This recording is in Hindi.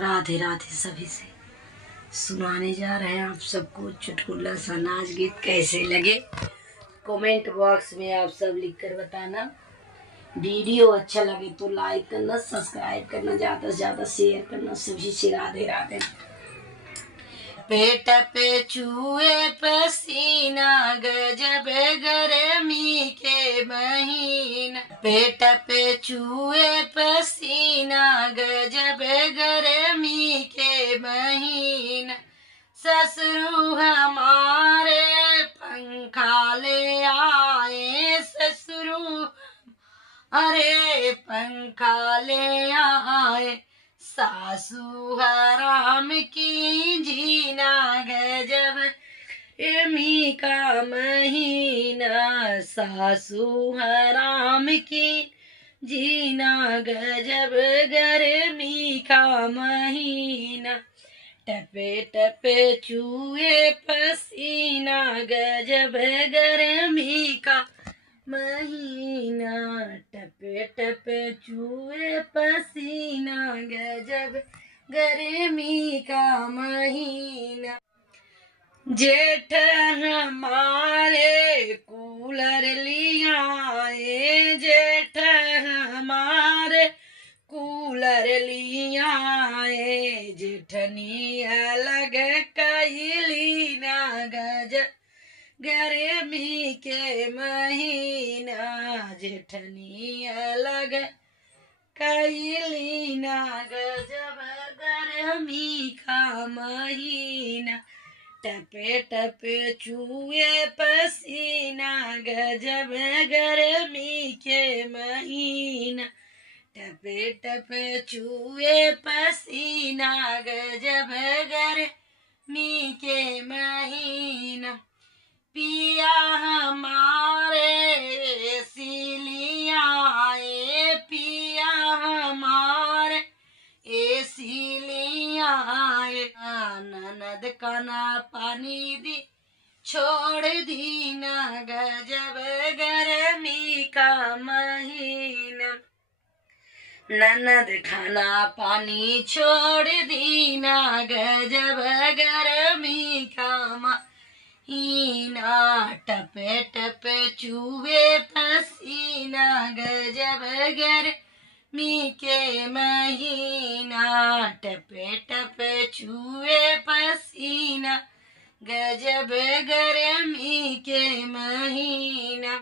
राधे राधे। सभी से सुनाने जा रहे हैं आप सबको चुटकुला सा नाच गीत कैसे लगे। कमेंट बॉक्स में आप सब लिख कर बताना। वीडियो अच्छा लगे तो लाइक करना, सब्सक्राइब करना, ज़्यादा से ज़्यादा शेयर करना। सभी से राधे राधे। पेट पे चूहे पसीना, गजब गर्मी के महीना। पेट पे चूहे पसीना, गजब गर्मी के महीना। ससुरु हमारे पंखा ले आए, ससुरु अरे पंखा ले आए। सासू हराम की जीना, गजब गर्मी का महीना। सासू हराम की जीना, गजब गर्मी का महीना। टपे टपे चूहे पसीना, गजब गर्मी का महीना। टपे टपे चूहे पसीना, गजब गर्मी का महीना। जेठ हमारे कूलर लिया आए, जेठ हमारे कूलर लिया आए। जेठनी अलग कैली ना, गजब गर्मी के महीना। जेठनी अलग कैली ना, गजब गर्मी का महीना। टपे टपे चूहे पसीना, गजब गर्मी के महीना। टपे टपे चूहे पसीना, गजब गर्मी के महीना। पिया हमारे सिलिया आए, पिया हमारे एसी लिया आए। ननद काना पानी दी छोड़ दी ना, गजब गर्मी का महीना। ननद खाना पानी छोड़ दी ना, गजब गर्मी का महीना। टपे टपे चूहे पसीना, गजब गर्मी के महीना। टपे टपे चूहे पसीना, गजब गर्मी के महीना।